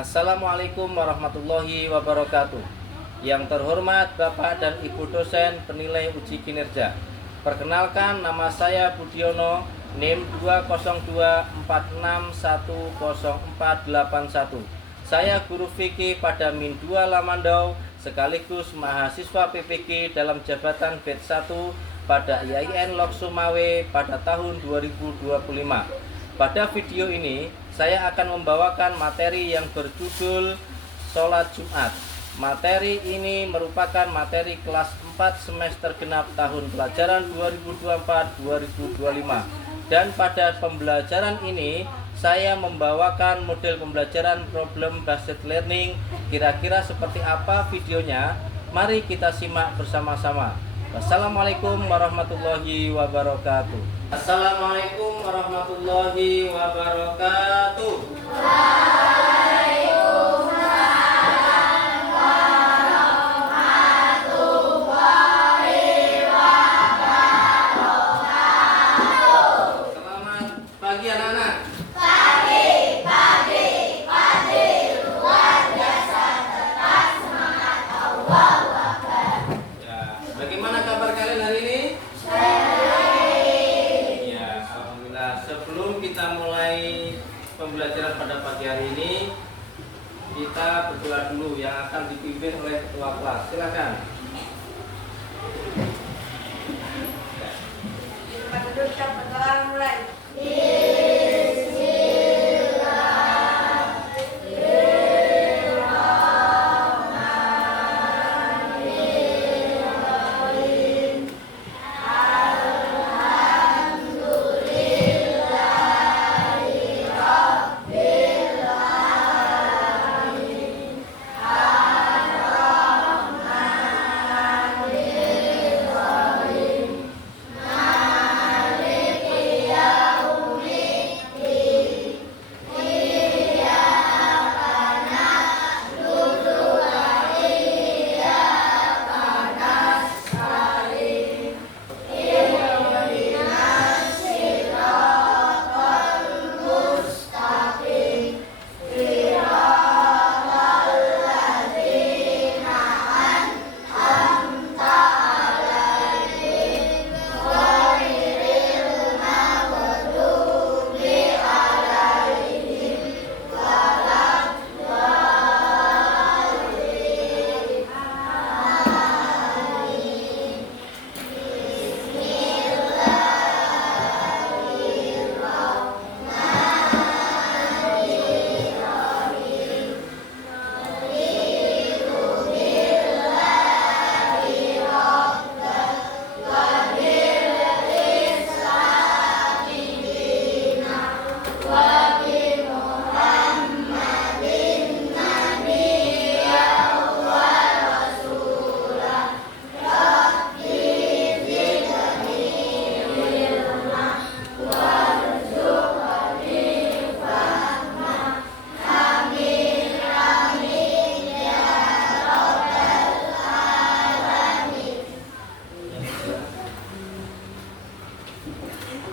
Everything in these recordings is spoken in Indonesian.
Assalamualaikum warahmatullahi wabarakatuh. Yang terhormat Bapak dan Ibu dosen penilai uji kinerja. Perkenalkan, nama saya Budiono, NIM 20246104881. Saya guru fikih pada Min 2 Lamandau sekaligus mahasiswa PPG dalam jabatan batch 1 pada IAIN Lok Sumawe pada tahun 2025. Pada video ini, saya akan membawakan materi yang berjudul Sholat Jumat. Materi ini merupakan materi kelas 4 semester genap tahun pelajaran 2024-2025. Dan pada pembelajaran ini, saya membawakan model pembelajaran problem based learning. Kira-kira seperti apa videonya? Mari kita simak bersama-sama. Wassalamualaikum warahmatullahi wabarakatuh. Assalamualaikum warahmatullahi wabarakatuh. Waalaikumsalam warahmatullahi wabarakatuh. Selamat pagi anak-anak. Pagi, luar biasa, tetap semangat, Allahu Akbar. Ya, bagaimana kabar kalian hari ini? Ya, alhamdulillah. Sebelum kita mulai pembelajaran pada pagi hari ini, kita berdoa dulu yang akan dipimpin oleh ketua kelas. Silakan. Tempat duduk, kita berdoa mulai.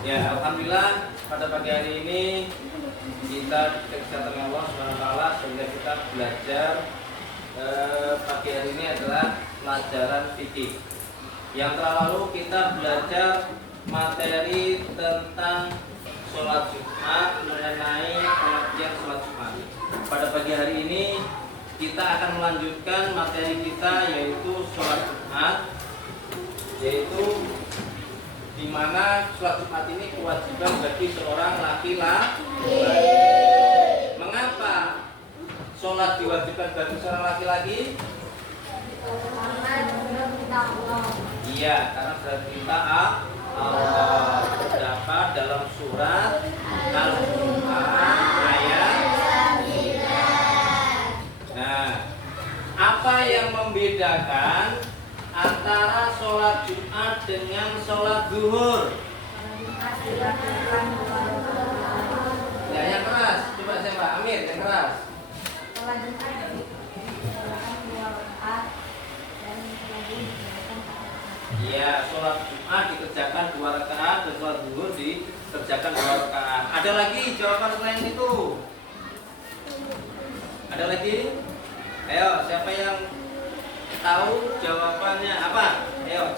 Ya, alhamdulillah pada pagi hari ini kita kesehatan Allah SWT sehingga kita belajar pagi hari ini adalah pelajaran fikih. Yang lalu kita belajar materi tentang sholat Jumat, mengenai pengertian sholat Jumat. Pada pagi hari ini kita akan melanjutkan materi kita yaitu sholat Jumat, yaitu di mana sholat Jumat ini kewajiban bagi seorang laki-laki. Mengapa sholat diwajibkan bagi seorang laki-laki? Iya, karena perintah Allah terdapat dalam surat Al-Jumu'ah ayat. Nah, apa yang membedakan antara sholat Jumat dengan sholat zuhur? Ya, yang keras. Coba siapa? Amir, yang keras. Sholat Jumat dikerjakan 2 rakaat dan sholat zuhur dikerjakan 4 rakaat. Iya, sholat Jumat dikerjakan 2 rakaat dan sholat zuhur dikerjakan 2 rakaat. Ada lagi jawaban selain itu? Ada lagi? Ayo, siapa yang tahu jawabannya apa? Ayo.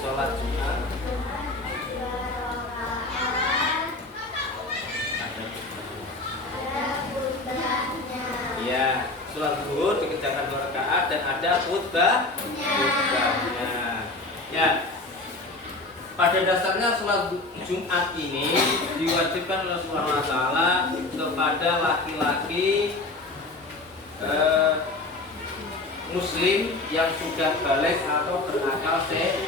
Sholat Jumat. Iya, sholat zuhur dikerjakan 2 rakaat dan ada khutbahnya. Ya. Pada dasarnya sholat Jumat ini diwajibkan oleh Subhanahu wa taala kepada laki-laki muslim yang sudah balik atau berakal sehat.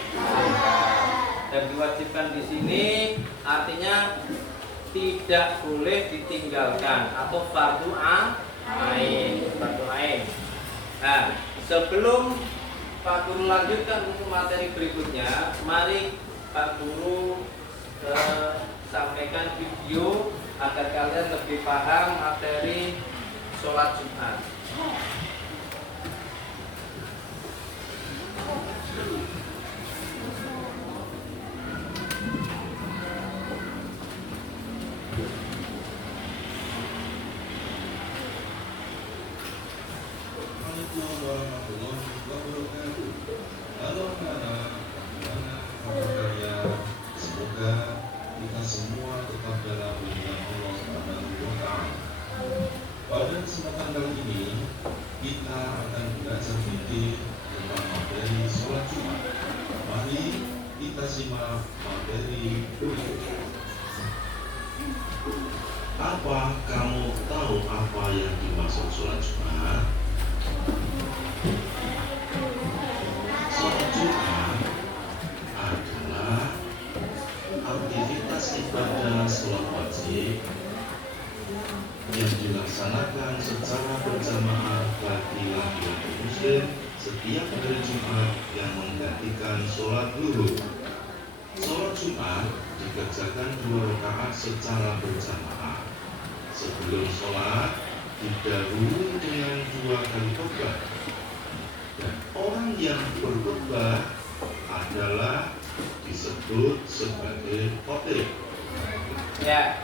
Dan diwajibkan di sini artinya tidak boleh ditinggalkan atau fardu ain. Nah, sebelum Pak Guru lanjutkan untuk materi berikutnya, mari Pak Guru sampaikan video agar kalian lebih paham materi sholat Jumat. Semoga kita semua tetap dalam lindungan Allah Subhanahu wa taala. Pada kesempatan kali ini kita akan belajar fikih tentang materi sholat Jumat. Mari kita simak materi berikut. Apa kamu tahu apa yang dimaksud sholat Jumat? Sholat Jumat adalah aktivitas ibadah sholat wajib yang dilaksanakan secara berjamaah bagi laki-laki muslim setiap hari Jumat yang menggantikan sholat zuhur. Sholat Jumat dikerjakan 2 rakaat secara berjamaah. Sebelum sholat didahului dengan 2 kali khutbah. Dan orang yang berkhutbah adalah disebut sebagai khotib. Ya.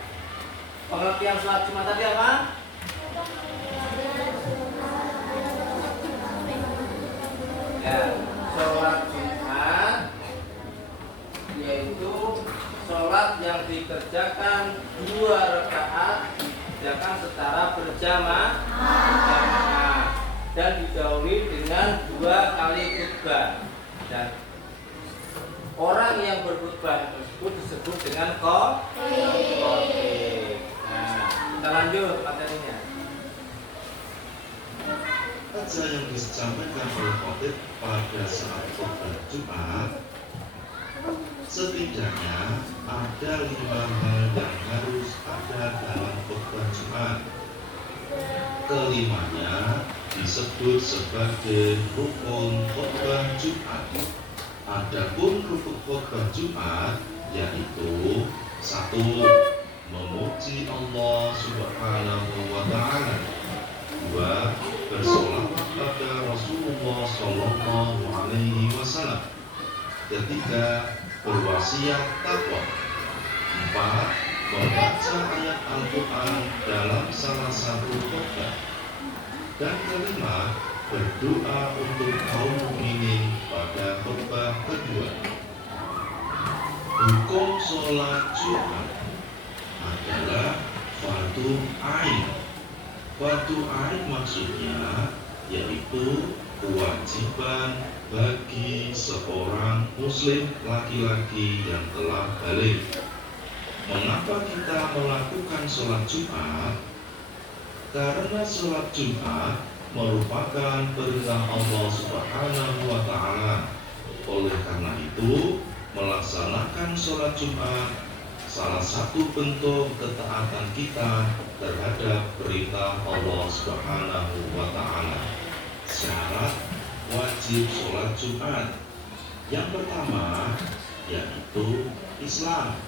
Pengertian sholat Jumat tadi apa? Ya, sholat Jumat yaitu sholat yang dikerjakan 2 rakaat dikerjakan secara berjamaah dan didahului dengan 2 kali khutbah. Dan orang yang berkhutbah tersebut disebut dengan khotib. Nah, kita lanjut materinya. Saja yang disampaikan oleh khotib pada saat khutbah Jumat, setidaknya ada 5 hal yang harus ada dalam khutbah Jumat. Kelimanya disebut sebagai rukun khutbah Jumat. Adapun rukun khutbah Jumat yaitu 1. Memuji Allah Subhanahu wa taala. 2. Bersolawat pada Rasulullah Sallallahu Alaihi Wasallam. 3. Berwasiat takwa. 4. Membaca ayat Al-Quran dalam salah satu khutbah. Dan 5. Berdoa untuk kaum mukminin pada khutbah kedua. Hukum sholat Jumat adalah fardu ain. Fardu ain maksudnya yaitu kewajiban bagi seorang muslim laki-laki yang telah balik. Mengapa kita melakukan sholat Jumat? Karena sholat Jumat merupakan perintah Allah Subhanahu wa taala. Oleh karena itu, melaksanakan sholat Jumat salah satu bentuk ketaatan kita terhadap perintah Allah Subhanahu wa taala. Syarat wajib sholat Jumat yang pertama yaitu Islam.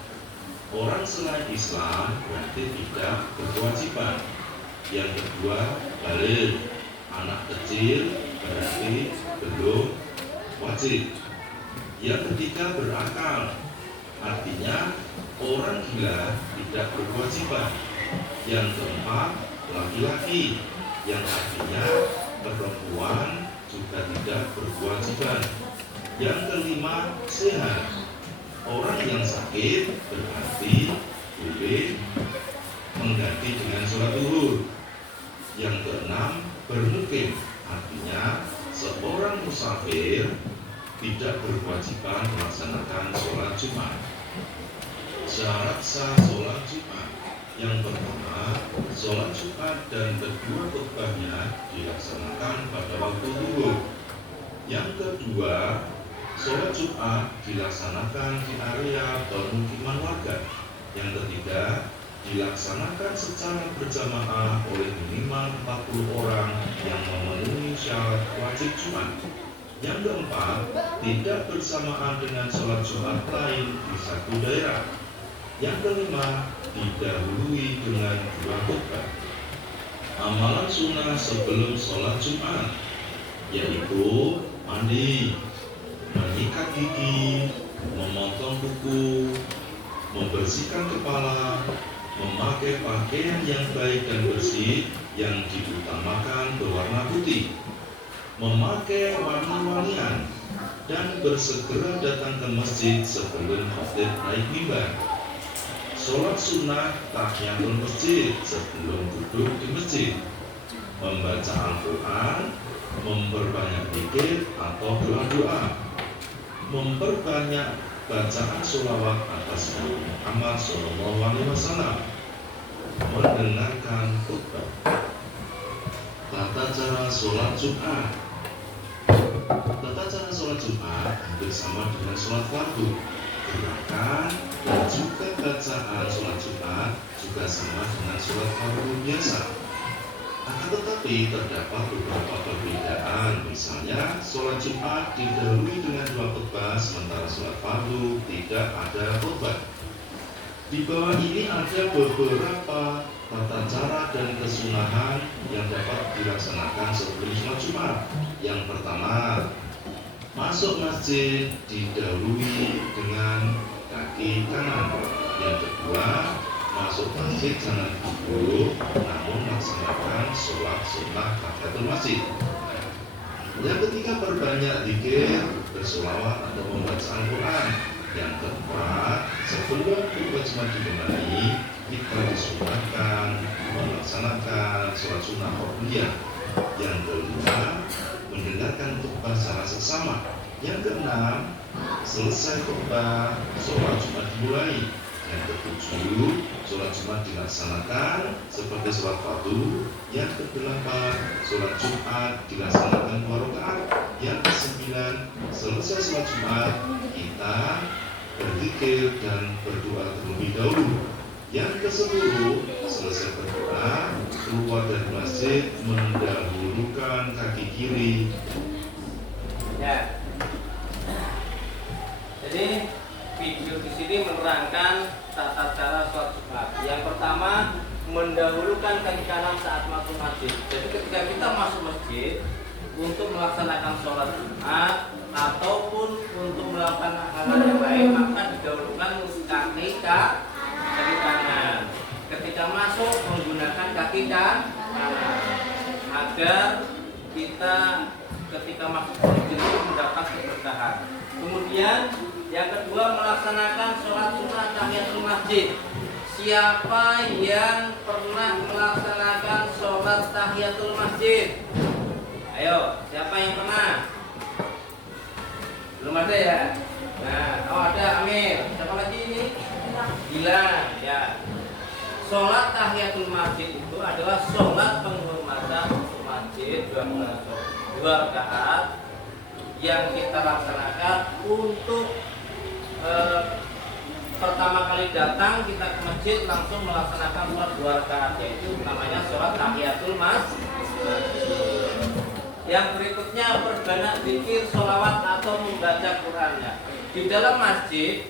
Orang selain Islam berarti tidak berkewajiban. Yang kedua, balik. Anak kecil berarti belum wajib. Yang ketiga, berakal. artinya orang gila tidak berkewajiban. Yang keempat, laki-laki, yang artinya perempuan juga tidak berkewajiban. Yang kelima, sehat. Orang yang sakit berarti boleh mengganti dengan sholat zuhur. Yang keenam, bermukim, artinya seorang musafir tidak berkewajiban melaksanakan sholat Jumat. Syarat sah sholat Jumat. Yang pertama, sholat Jumat dan kedua khutbahnya dilaksanakan pada waktu zuhur. Yang kedua, sholat Jumat dilaksanakan di area permukiman warga. Yang ketiga, dilaksanakan secara berjamaah oleh minimal 40 orang yang memenuhi syarat wajib Jumat. Yang keempat, tidak bersamaan dengan sholat Jumat lain di satu daerah. Yang kelima, didahului dengan dua khutbah. Amalan sunnah sebelum sholat Jumat yaitu mandi, menyikat gigi, memotong kuku, membersihkan kepala, memakai pakaian yang baik dan bersih yang diutamakan berwarna putih, memakai wangi-wangian, dan bersegera datang ke masjid sebelum khatib naik mimbar. Sholat sunnah tahiyatul masjid sebelum duduk di masjid, membaca Al-Quran, memperbanyak zikir atau doa-doa, memperbanyak bacaan sholawat atas Nabi Muhammad SAW, mendengarkan khutbah. Tata cara sholat Jumat. Tata cara sholat Jumat hampir sama dengan sholat fardu. Gerakan dan juga bacaan sholat Jumat juga sama dengan sholat fardu biasa. Akan tetapi terdapat beberapa perbedaan. Misalnya, sholat Jumat didahului dengan dua khutbah, sementara sholat fardu tidak ada khutbah. Di bawah ini ada beberapa tata cara dan kesunahan yang dapat dilaksanakan sebelum sholat Jumat. Yang pertama, masuk masjid didahului dengan kaki kanan. Yang kedua, masuk masjid jangan duduk, namun melaksanakan sholat sunnah tahiyatul masjid. Yang ketiga, perbanyak zikir, bersolawat atau membaca Al-Quran. Yang keempat, sebelum khutbah Jumat dimulai, kita disunahkan melaksanakan sholat sunnah qabliyah. Yang kelima, mendengarkan khutbah secara seksama. Yang keenam, selesai khutbah, sholat Jumat dimulai. Yang ketujuh, sholat Jumat dilaksanakan seperti sholat fardu. Yang kedelapan, sholat Jumat dilaksanakan 2 rakaat. Yang kesembilan, selesai sholat Jumat kita berzikir dan berdoa terlebih dahulu. Yang ke-10, selesai berdoa, keluar dari masjid mendahulukan kaki kiri. Ya. Jadi video di sini menerangkan tata cara sholat Jumat. Yang pertama, mendahulukan kaki kanan saat masuk masjid. Jadi ketika kita masuk masjid untuk melaksanakan sholat Jumat ataupun untuk melakukan hal yang lain, maka didahulukan kaki kanan. Ketika masuk menggunakan kaki kanan agar kita ketika masuk masjid itu mendapat keberkahan. Kemudian yang kedua, melaksanakan sholat sunnah tahiyatul masjid. Siapa yang pernah melaksanakan sholat tahiyatul masjid? Ayo, siapa yang pernah? Belum ada ya? Nah, oh ada Amir. Siapa lagi ini? Gilang, ya. Sholat tahiyatul masjid itu adalah sholat penghormatan untuk masjid 2 rakaat yang kita laksanakan untuk pertama kali datang kita ke masjid langsung melaksanakan sholat 2 rakaat, yaitu namanya sholat tahiyatul masjid. Yang berikutnya, perbanyak zikir, sholawat atau membaca Qur'annya di dalam masjid.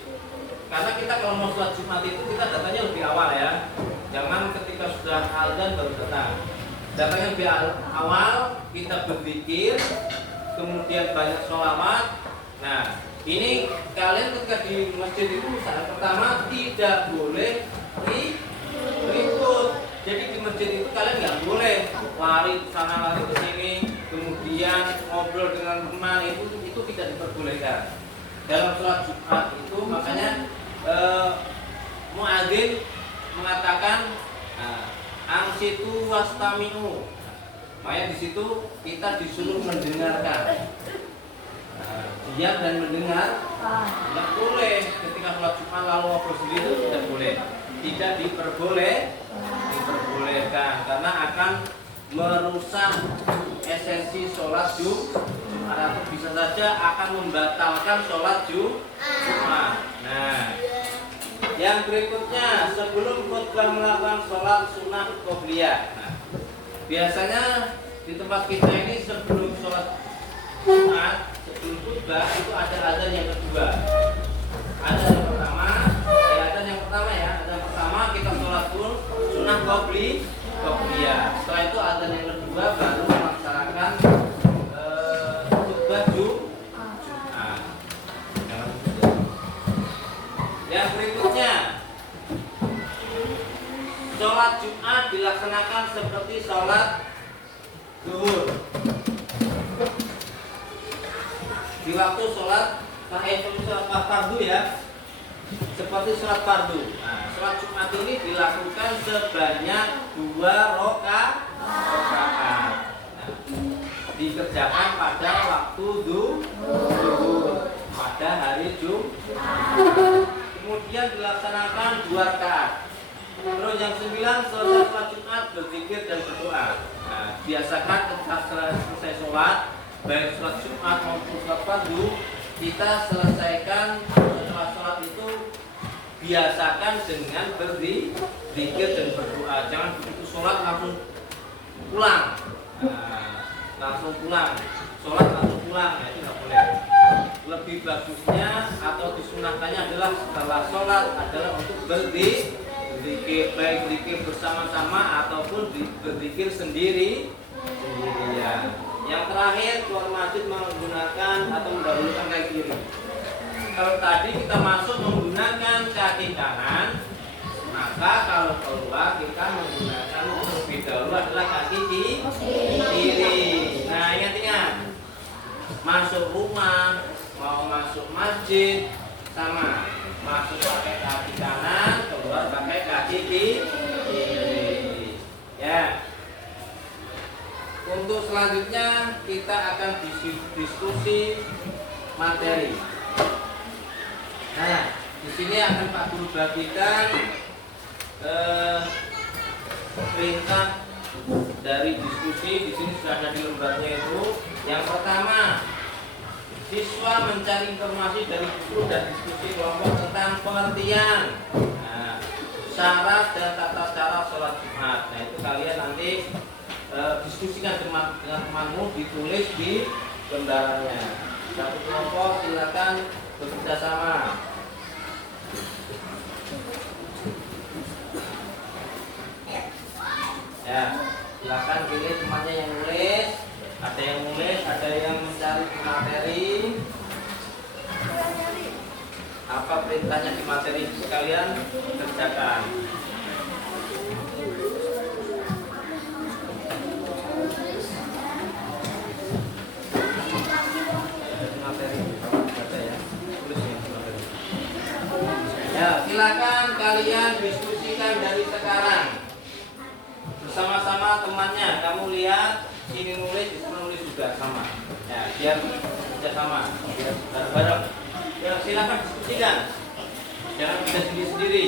Karena kita kalau mau sholat Jumat itu kita datangnya lebih awal ya, jangan ketika sudah azan baru datang. Datangnya lebih awal, kita berzikir, kemudian banyak sholawat. Nah, Ini kalian ketika di masjid itu syarat pertama tidak boleh ribut. Jadi di masjid itu kalian nggak boleh lari sana lari ke sini, kemudian ngobrol dengan teman, itu tidak diperbolehkan. Dalam sholat Jumat itu makanya muadzin mengatakan ansitu wastami'u. Makanya di situ kita disuruh mendengarkan. Diam dan mendengar tidak boleh ketika sholat Jumat lalu ngobrol sendiri itu tidak boleh, tidak diperbolehkan karena akan merusak esensi sholat Jumat atau bisa saja akan membatalkan sholat Jumat. Nah, yang berikutnya sebelum khutbah melakukan sholat sunnah qobliyah. Nah, biasanya di tempat kita ini sebelum sholat Jumat, sebelum khutbah itu ada azan yang kedua. Azan yang pertama, azan yang pertama kita sholat pun sunnah qobliyah. Setelah itu azan yang kedua baru melaksanakan khutbah Jumat. Yang berikutnya, sholat Jumat dilaksanakan seperti sholat zuhur. Di waktu sholat fardu ya, seperti sholat fardu. Nah, sholat Jumat ini dilakukan sebanyak 2 rakaat. Nah, dikerjakan pada waktu zuhur pada hari Jumat. Kemudian dilaksanakan 2 rakaat. Terus yang 9 selesai sholat Jumat berzikir dan berdoa. Nah, biasakan ketika selesai sholat, baik sholat Jumat maupun sholat fardu, kita selesaikan setelah sholat itu biasakan dengan berzikir dan berdoa. Jangan begitu sholat langsung pulang. Langsung pulang. Sholat langsung pulang, ya itu nggak boleh. Lebih bagusnya atau disunahkannya adalah setelah sholat adalah untuk berzikir, baik berzikir bersama-sama ataupun berzikir sendirian. Yang terakhir, keluar masjid menggunakan atau mendahulukan kaki kiri. Kalau tadi kita masuk menggunakan kaki kanan, maka kalau keluar kita menggunakan terlebih dahulu adalah kaki kiri. Nah, ingat, masuk rumah, mau masuk masjid sama, masuk pakai kaki kanan, keluar pakai kaki kiri. Ya. Untuk selanjutnya kita akan diskusi materi. Nah, di sini akan Pak Guru bagikan perintah dari diskusi. Di sini sudah ada di lembarnya itu. Yang pertama, siswa mencari informasi dari buku dan diskusi kelompok tentang pengertian, syarat dan tata cara sholat Jumat. Nah, itu kalian nanti diskusikan dengan temanmu, ditulis di lembarannya. Satu kelompok silakan bekerja sama. Ya, silakan pilih temannya yang nulis. Ada yang nulis, ada yang mencari materi. Apa perintahnya di materi sekalian kerjakan. Ya, silakan kalian diskusikan dari sekarang bersama-sama temannya. Kamu lihat sini nulis, di sana nulis juga sama. Ya, biar kerja sama, biar bareng-bareng. Ya, silakan diskusikan. Jangan bisa sendiri-sendiri.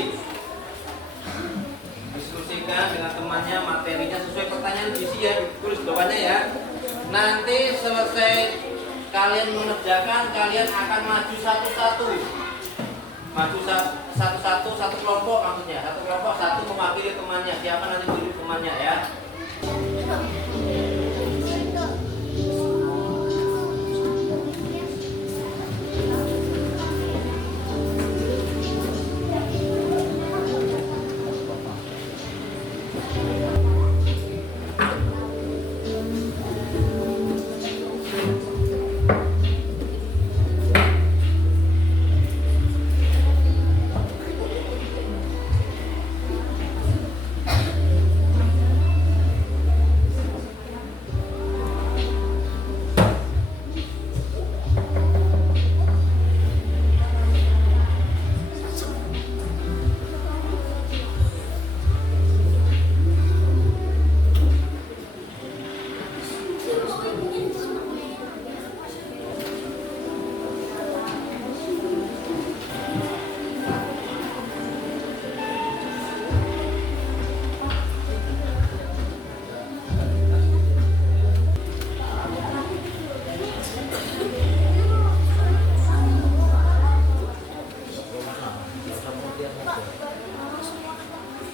Diskusikan dengan temannya materinya sesuai pertanyaan isi ya, ditulis bawahnya ya. Nanti selesai kalian mengerjakan, kalian akan maju satu-satu. Maju satu-satu, satu kelompok maksudnya. Satu kelompok, satu mewakili temannya. Siapa nanti dulu temannya ya.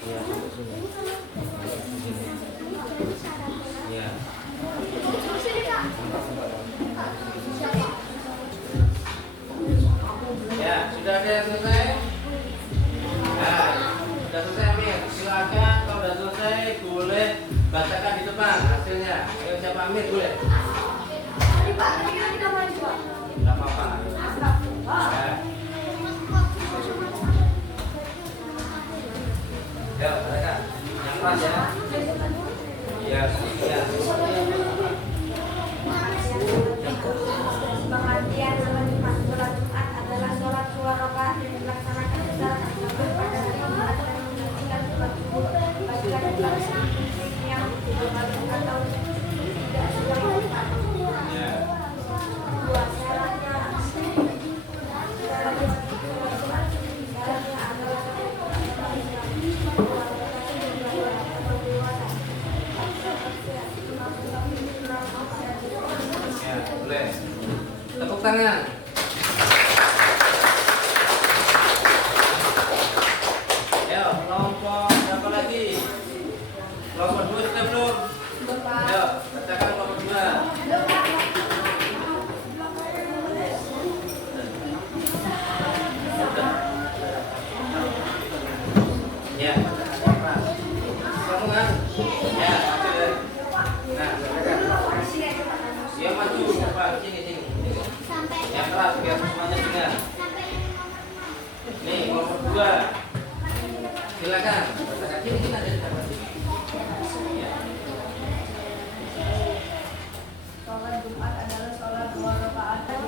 Ya, sampai sini. Sini. Ya. Ya, sudah ada yang selesai? Nah, sudah selesai Amir. Silakan kalau sudah selesai boleh bacakan di depan hasilnya. Ayo siapa Amir boleh? Tidak apa-apa. Ya, mereka yang keras ya. Iya, iya. Pengajian sholat Jumat adalah sholat 2 rakaat yang dilaksanakan secara berjamaah pada hari Jumat dan menyaksikan sholat subuh bagi laki-laki yang atau tidak sesuai Jumat. Dua syaratnya Boleh. Tepuk tangan. Ayo, kelompok berapa lagi? Kelompok 2 sudah belum? Ayo, bacakan kelompok 2. Ya, kamu kan? Ya, nah, dia maju, Pak, sini. Yang keras biar semuanya dengar. Nih, nomor 2. Silakan. Sini ada di depan. Ya. sholat Jumat adalah sholat 2 rakaat dan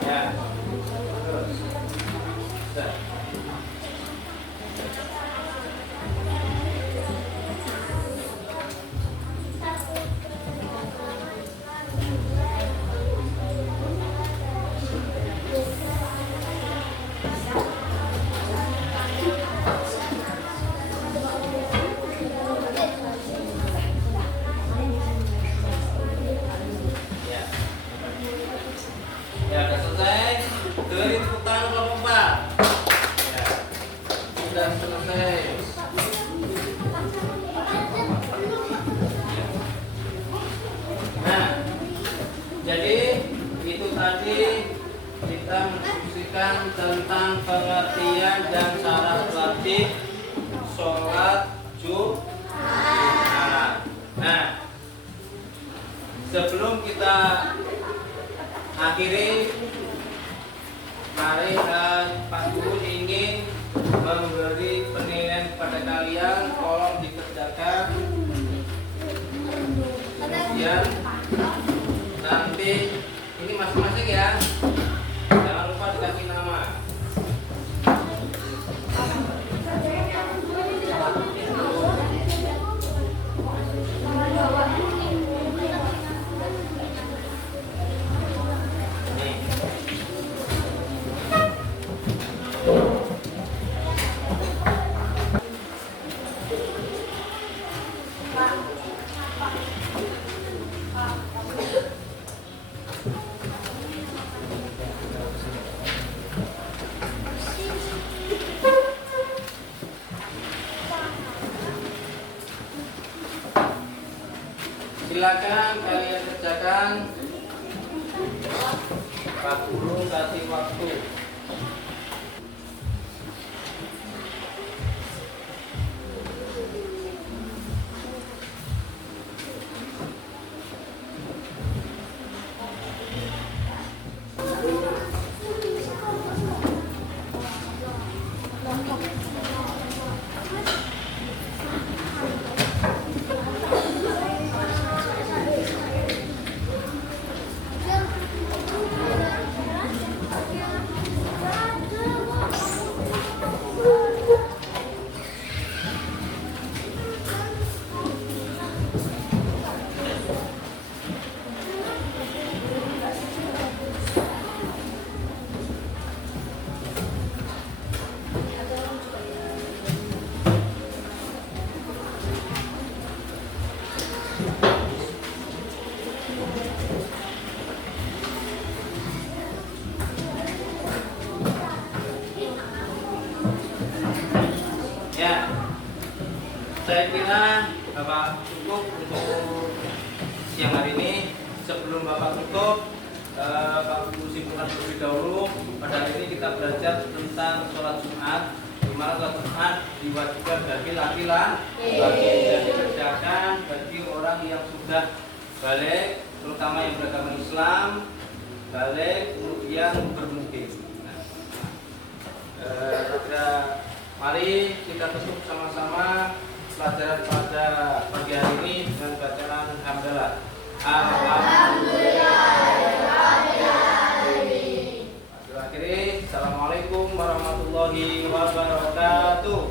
Ya. Terus. Sudah. Ya. Ya, sudah selesai. Beri tepuk tangan kelompok 4. Ya. Sudah selesai. Nah, jadi itu tadi kita mendiskusikan tentang pengertian dan syarat wajib sholat Jumat. Nah, sebelum kita akhiri, mari Pak Guru ingin memberi penilaian kepada kalian. Tolong dikerjakan. Kemudian nanti ini masing-masing ya. Jangan lupa dikasih nama. Silakan kalian kerjakan. Pak Guru kasih waktu. Bapak cukup untuk siang hari ini. Sebelum Bapak tutup, Pak Guru simpulkan terlebih dahulu. Pada hari ini kita belajar tentang sholat Jumat, di mana sholat Jumat diwajibkan bagi laki-laki dan dikerjakan bagi orang yang sudah balik, terutama yang beragama Islam, balik kemudian bermukim. Mari kita tutup sama-sama pelajaran pada pagi hari ini dengan bacaan hamdalah. Alhamdulillah. Akhiri, assalamualaikum warahmatullahi wabarakatuh.